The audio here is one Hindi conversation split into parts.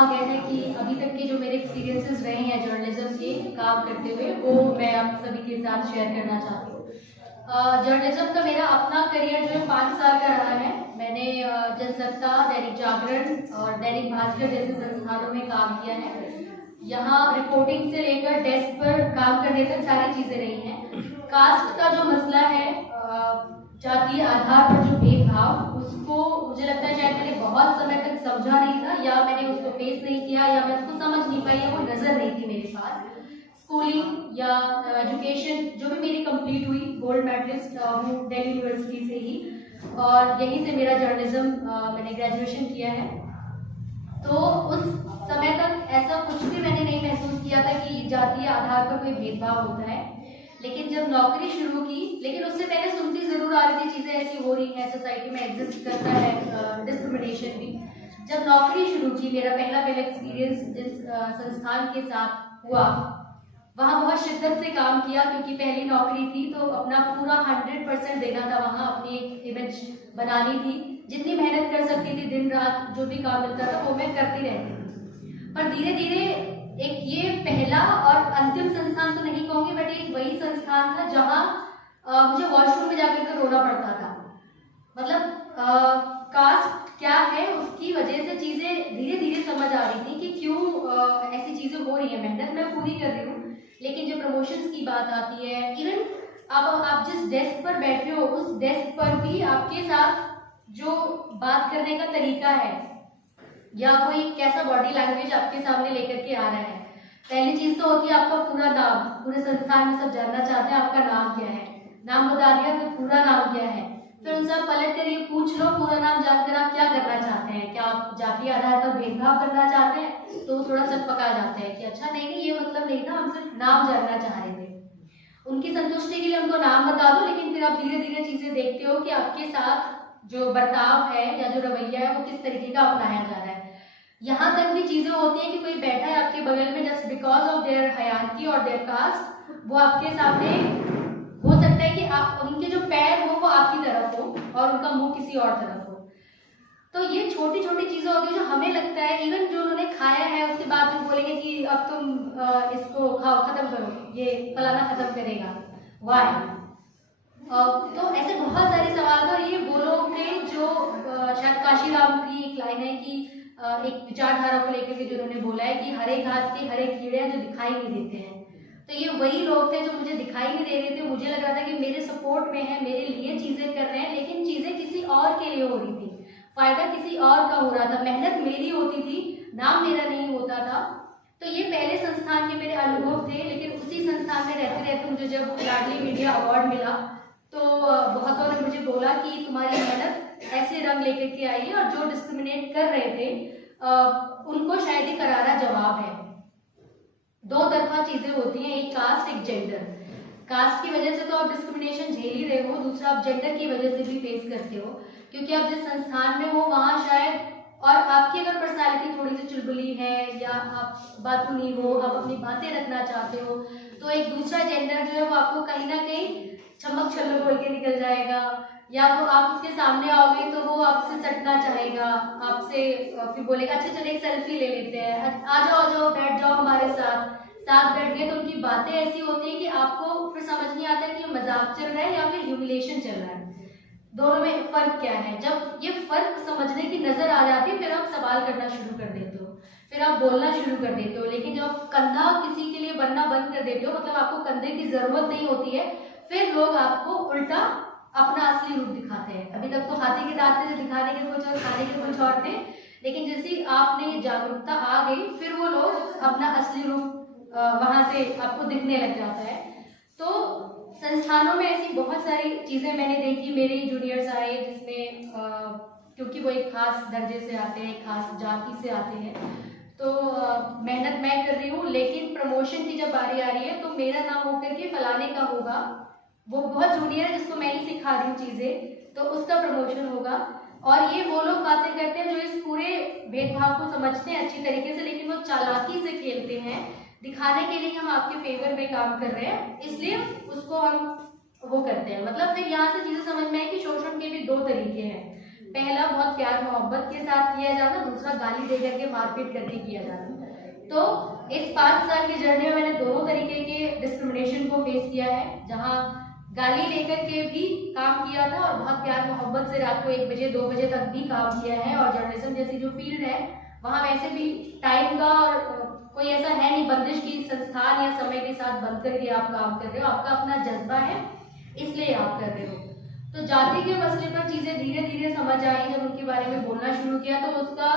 कहा गया है कि अभी तक के जो मेरे एक्सपीरियंसेस रहे हैं जर्नलिज्म के काम करते हुए, वो मैं आप सभी के साथ शेयर करना चाहती हूँ। जर्नलिज्म का मेरा अपना करियर जो है 5 साल का रहा है। मैंने जनसत्ता, दैनिक जागरण और दैनिक भास्कर जैसे संस्थानों में काम किया है। यहाँ रिपोर्टिंग से लेकर डेस्क पर काम करने तक सारी चीजें रही हैं। कास्ट का जो मसला है, जातीय आधार पर जो भेदभाव, उसको मुझे लगता है शायद मैंने बहुत समय तक समझा नहीं था, या मैंने उसको फेस नहीं किया, या मैं उसको समझ नहीं पाई, या वो नजर नहीं थी मेरे पास। स्कूलिंग या एजुकेशन जो भी मेरी कंप्लीट हुई, गोल्ड मेडलिस्ट हूँ दिल्ली यूनिवर्सिटी से ही, और यहीं से मेरा जर्नलिज्म मैंने ग्रेजुएशन किया है। तो उस समय तक ऐसा कुछ भी मैंने नहीं महसूस किया था कि जातीय आधार पर कोई भेदभाव होता है। लेकिन जब नौकरी शुरू की, लेकिन उससे पहले सुनती जरूर आ रही थी चीजें ऐसी हो रही हैं, सोसाइटी में एग्जिस्ट करता है डिस्क्रिमिनेशन भी। जब नौकरी शुरू की, मेरा पहला एक्सपीरियंस जिस संस्थान के साथ हुआ, वहाँ बहुत शिद्दत से काम किया, क्योंकि पहली नौकरी थी तो अपना पूरा 100% देना था वहाँ, अपनी एक इमेज बनानी थी। जितनी मेहनत कर सकती थी, दिन रात जो भी काम मिलता था वो मैं करती रहती थी। पर धीरे धीरे एक ये पहला और अंतिम संस्थान तो नहीं कहूँगी, बट एक वही संस्थान था जहाँ मुझे वॉशरूम में जाकर के रोना पड़ता था। मतलब कास्ट क्या है उसकी वजह से चीजें धीरे धीरे समझ आ रही थी कि क्यों ऐसी चीजें हो रही है। मेहनत मैं पूरी कर रही हूँ, लेकिन जब प्रमोशंस की बात आती है, इवन आप जिस डेस्क पर बैठे हो, उस डेस्क पर भी आपके साथ जो बात करने का तरीका है, या कोई कैसा बॉडी लैंग्वेज आपके सामने लेकर के आ रहा है। पहली चीज तो होती है आपका पूरा नाम। पूरे संस्थान में सब जानना चाहते हैं आपका नाम क्या है। नाम बता दिया तो पूरा नाम क्या है, फिर उनसे आप पलट कर ये पूछ लो पूरा नाम जानकर आप क्या करना चाहते हैं, क्या आप जातीय आधार पर भेदभाव करना चाहते हैं, तो थोड़ा सा पका जाते हैं कि अच्छा नहीं नहीं, ये मतलब नहीं था, हम सिर्फ नाम जानना चाह रहे थे। उनकी संतुष्टि के लिए उनको नाम बता दो, लेकिन फिर आप धीरे धीरे चीजें देखते हो कि आपके साथ जो बर्ताव है या जो रवैया है वो किस तरीके का अपनाया जा रहा है। यहाँ तक भी चीजें होती हैं कि कोई बैठा है आपके बगल में, just because of their hierarchy और देयर कास्ट, वो आपके सामने हो सकता है कि आप उनके जो पैर हो वो आपकी तरफ हो और उनका मुंह किसी और तरफ हो। तो ये छोटी छोटी चीजें होती है जो हमें लगता है, इवन जो उन्होंने खाया है उसके बाद भी बोलेंगे कि अब तुम इसको खाओ, खत्म करो, ये फलाना खत्म करेगा, वाई। तो ऐसे बहुत सारे सवाल थे, और ये वो लोग थे जो शायद काशीराम की एक लाइन है कि एक विचारधारा को लेकर के जो उन्होंने बोला है कि हरे घास के हरे कीड़े जो दिखाई नहीं देते हैं। तो ये वही लोग थे जो मुझे दिखाई नहीं दे रहे थे। मुझे लग रहा था कि मेरे सपोर्ट में है, मेरे लिए चीजें कर रहे हैं, लेकिन चीजें किसी और के लिए हो रही थी, फायदा किसी और का हो रहा था, मेहनत मेरी होती थी, नाम मेरा नहीं होता था। तो ये पहले संस्थान के मेरे अनुभव थे। लेकिन उसी संस्थान में रहते रहते मुझे जब लाडली मीडिया अवार्ड मिला, तो बहुतों ने मुझे बोला कि तुम्हारी मेहनत ऐसे रंग लेकर के आई है, और जो डिस्क्रिमिनेट कर रहे थे उनको शायद ही करारा जवाब है। दो तरफा चीजें होती हैं, एक कास्ट एक जेंडर। कास्ट की वजह से तो आप डिस्क्रिमिनेशन झेल ही रहे हो, दूसरा आप जेंडर की वजह से भी फेस करते हो, क्योंकि आप जिस संस्थान में हो वहाँ शायद, और आपकी अगर पर्सनालिटी थोड़ी सी चुलबुली है या आप बातूनी हो, आप अपनी बातें रखना चाहते हो, तो एक दूसरा जेंडर जो है वो आपको कहीं ना कहीं चमक छल्लो बोल के निकल जाएगा, या वो आप उसके सामने आओगे तो वो आपसे सटना चाहेगा, आपसे फिर बोलेगा अच्छा चलो एक सेल्फी ले लेते हैं, आ जाओ बैठ जाओ हमारे साथ। साथ बैठ गए तो उनकी बातें ऐसी होती है कि आपको फिर समझ नहीं आता कि मजाक चल रहा है या फिर ह्यूमिलेशन चल रहा है, दोनों में फर्क क्या है। जब ये फर्क समझने की नजर आ जाती है, फिर आप सवाल करना शुरू कर देते हो, फिर आप बोलना शुरू कर देते हो। लेकिन जब आप कंधा किसी के लिए बनना बंद कर देते हो, मतलब आपको कंधे की जरूरत नहीं होती है, फिर लोग आपको उल्टा अपना असली रूप दिखाते हैं। अभी तक तो हाथी के दांत थे, दिखाने के कुछ और खाने के कुछ और थे, लेकिन जैसे आपने जागरूकता आ गई, फिर वो लोग अपना असली रूप वहां से आपको दिखने लग जाता है। तो संस्थानों में ऐसी बहुत सारी चीजें मैंने देखी। मेरे जूनियर्स आए जिसमें क्योंकि वो एक खास दर्जे से आते हैं, खास जाति से आते हैं, तो मेहनत मैं कर रही हूँ, लेकिन प्रमोशन की जब बारी आ रही है तो मेरा नाम होकर के फलाने का होगा, वो बहुत जूनियर है जिसको मैं ही सिखा रही हूँ चीजें, तो उसका प्रमोशन होगा। और ये वो लोग बातें करते हैं जो इस पूरे भेदभाव को समझते हैं अच्छी तरीके से, लेकिन वो चालाकी से खेलते हैं, दिखाने के लिए हम आपके फेवर में काम कर रहे हैं, इसलिए उसको हम वो करते हैं। मतलब फिर यहाँ से चीजें समझ में आई कि शोषण के भी दो तरीके हैं। पहला बहुत प्यार मोहब्बत के साथ किया जाना, दूसरा गाली दे करके मारपीट करके किया जाना। तो इस 5 साल की जर्नी में मैंने दोनों तरीके के डिस्क्रिमिनेशन को फेस किया है, जहाँ गाली लेकर के भी काम किया था और बहुत प्यार मोहब्बत से रात को 1 बजे 2 बजे तक भी काम किया है। और जर्नलिज्म जैसी जो फील्ड है वहाँ वैसे भी टाइम का और कोई ऐसा है नहीं बंदिश की संस्थान या समय के साथ बंद करके आप काम कर रहे हो, आपका अपना जज्बा है इसलिए आप कर रहे हो। तो जाति के मसले पर चीजें धीरे धीरे समझ आई, जब उनके बारे में बोलना शुरू किया तो उसका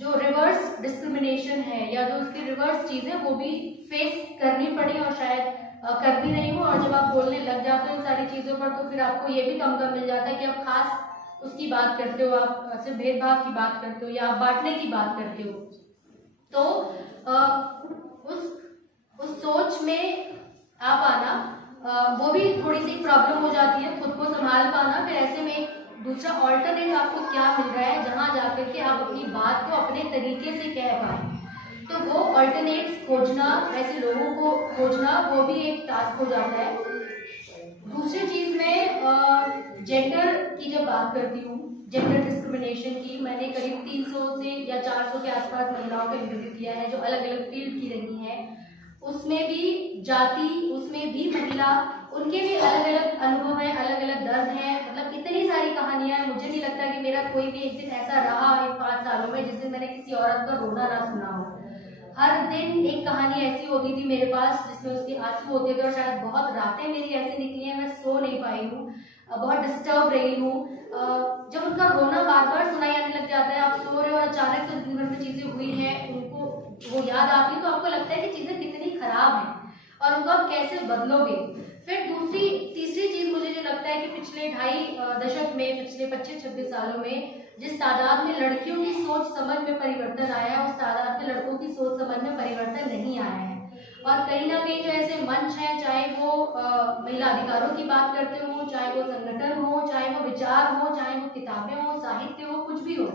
जो रिवर्स डिस्क्रिमिनेशन है या जो उसकी रिवर्स चीजें वो भी फेस करनी पड़ी और शायद कर भी रही हूँ। और जब आप बोलने लग जाते हो इन सारी चीजों पर तो फिर आपको ये भी कम मिल जाता है कि आप खास उसकी बात करते हो, आप सिर्फ भेदभाव की बात करते हो या आप बांटने की बात करते हो। तो उस सोच में आप आना वो भी थोड़ी सी प्रॉब्लम हो जाती है, खुद को संभाल पाना। फिर ऐसे में एक दूसरा ऑल्टरनेट आपको क्या मिल रहा है जहाँ जाकर के आप अपनी बात को अपने तरीके से कह पाए, तो वो ऑल्टरनेट्स खोजना, ऐसे लोगों को खोजना वो भी एक टास्क हो जाता है। दूसरी चीज में जेंडर की जब बात करती हूँ, जेंडर डिस्क्रिमिनेशन की, मैंने करीब 300 से या 400 के आसपास महिलाओं का इंटरव्यू किया है जो अलग अलग फील्ड की रही हैं। उसमें भी जाति, उसमें भी महिला, उनके भी अलग अलग अनुभव हैं, अलग अलग दर्द हैं, मतलब इतनी सारी कहानियां हैं। मुझे नहीं लगता कि मेरा कोई भी एक दिन ऐसा रहा इन 5 सालों में जिस दिन मैंने किसी औरत का रोना ना सुना हो। हर दिन एक कहानी ऐसी होती थी मेरे पास जिसमें उसके आंसू होते थे और शायद बहुत रातें मेरी ऐसी निकली हैं, मैं सो नहीं पाई हूँ, बहुत डिस्टर्ब रही हूँ। जब उनका रोना बार बार सुनाई आने लग जाता है, आप सो रहे हो और अचानक से दिन भर में चीजें हुई हैं उनको वो याद आती है, तो आपको लगता है कि चीजें कितनी खराब हैं और उनको आप कैसे बदलोगे। फिर तीसरी चीज मुझे जो लगता है कि पिछले 2.5 दशक में, पिछले 25-26 सालों में जिस तादाद में लड़कियों की सोच समझ में परिवर्तन आया है, उस तादाद में लड़कों की सोच समझ में परिवर्तन नहीं आया है। और कहीं ना कहीं जो ऐसे मंच हैं, चाहे वो महिला अधिकारों की बात करते हो, चाहे वो संगठन हो, चाहे वो विचार हो, चाहे वो किताबें हो, साहित्य हो, कुछ भी हो,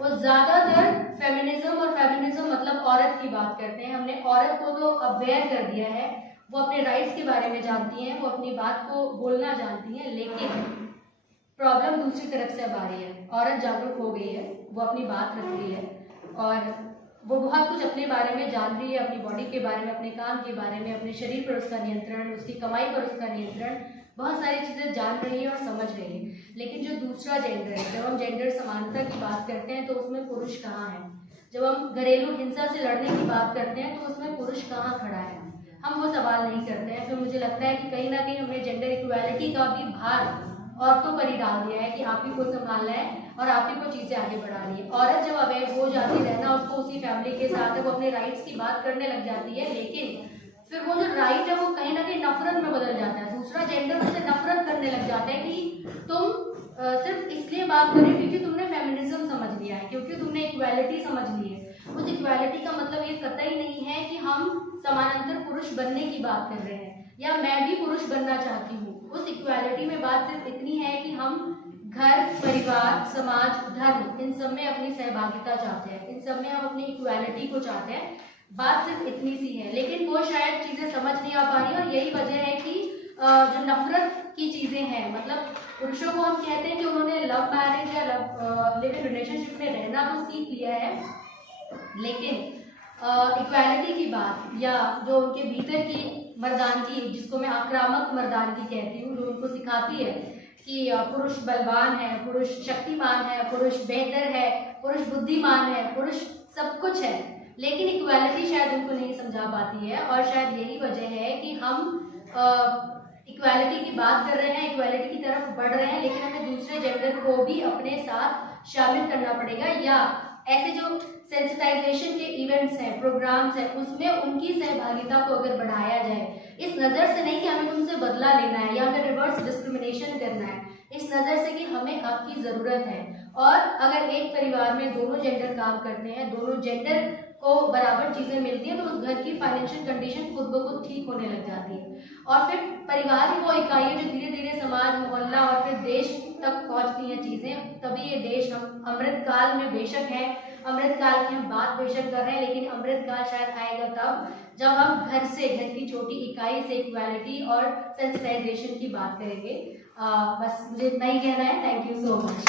वो ज्यादातर फेमिनिज्म और फेमिनिज्म मतलब औरत की बात करते हैं। हमने औरत को तो अवेयर कर दिया है, वो अपने राइट्स के बारे में जानती हैं, वो अपनी बात को बोलना जानती हैं, लेकिन प्रॉब्लम दूसरी तरफ से अब आ रही है। औरत जागरूक हो गई है, वो अपनी बात रख रही है और वो बहुत कुछ अपने बारे में जान रही है, अपनी बॉडी के बारे में, अपने काम के बारे में, अपने शरीर पर उसका नियंत्रण, उसकी कमाई पर उसका नियंत्रण, बहुत सारी चीज़ें जान रही है और समझ रही है। लेकिन जो दूसरा जेंडर है, जब हम जेंडर समानता की बात करते हैं तो उसमें पुरुष कहाँ है? जब हम घरेलू हिंसा से लड़ने की बात करते हैं तो उसमें पुरुष कहाँ खड़ा है? हम वो सवाल नहीं करते हैं। फिर मुझे लगता है कि कहीं ना कहीं हमने जेंडर इक्वालिटी का भी भार औरतों पर ही डाल दिया है कि आप ही को संभालना है और आप ही को चीजें आगे बढ़ानी है। औरत जब अवेयर हो जाती है ना, उसको उसी फैमिली के साथ वो अपने राइट्स की बात करने लग जाती है, लेकिन फिर वो जो राइट है वो कहीं ना कहीं नफरत में बदल जाता है। दूसरा जेंडर उससे नफरत करने लग जाता है कि तुम सिर्फ इसलिए बात कर रही हो क्योंकि तुमने फेमिनिज्म समझ लिया है, क्योंकि तुमने इक्वालिटी समझ ली है। उस इक्वालिटी का मतलब ये कतई नहीं है कि हम समानांतर पुरुष बनने की बात कर रहे हैं या मैं भी पुरुष बनना चाहती हूँ। उस इक्वालिटी में बात सिर्फ इतनी है कि हम घर, परिवार, समाज, धर्म, इन सब में अपनी सहभागिता चाहते हैं, इन सब में हम अपनी इक्वालिटी को चाहते हैं। बात सिर्फ इतनी सी है, लेकिन वो शायद चीजें समझ नहीं आ पा रही और यही वजह है कि जो नफरत की चीजें हैं, मतलब पुरुषों को हम कहते हैं कि उन्होंने लव मैरिज या लिव इन रिलेशनशिप में रहना तो सीख लिया है, लेकिन इक्वालिटी की बात या जो उनके भीतर की मर्दानगी, जिसको मैं आक्रामक मर्दानगी कहती हूँ, जो उनको सिखाती है कि पुरुष बलवान है, पुरुष शक्तिमान है, पुरुष बेहतर है, पुरुष बुद्धिमान है, पुरुष सब कुछ है, लेकिन इक्वालिटी शायद उनको नहीं समझा पाती है। और शायद यही वजह है कि हम इक्वालिटी की बात कर रहे हैं, इक्वालिटी की तरफ बढ़ रहे हैं, लेकिन हमें दूसरे जेंडर को भी अपने साथ शामिल करना पड़ेगा, या ऐसे जो सेंसिटाइजेशन के इवेंट्स हैं, प्रोग्राम्स हैं, उसमें उनकी सहभागिता को अगर बढ़ाया जाए, इस नज़र से नहीं कि हमें तुमसे बदला लेना है या हमें रिवर्स डिस्क्रिमिनेशन करना है, इस नज़र से कि हमें आपकी ज़रूरत है। और अगर एक परिवार में दोनों जेंडर काम करते हैं, दोनों जेंडर को बराबर चीज़ें मिलती हैं, तो उस घर की फाइनेंशियल कंडीशन खुद ब खुद ठीक होने लग जाती है। और फिर परिवार ही वो इकाई है जो धीरे धीरे समाज, मोहल्ला और फिर देश तक पहुंचती हैं चीज़ें। तभी ये देश हम अमृतकाल में बेशक है, अमृतकाल की हम बात बेशक कर रहे हैं, लेकिन अमृतकाल शायद आएगा तब जब हम घर से, घर की छोटी इकाई से इक्वालिटी और सेंसिटाइजेशन की बात करेंगे। बस मुझे इतना ही कहना है। Thank you so much.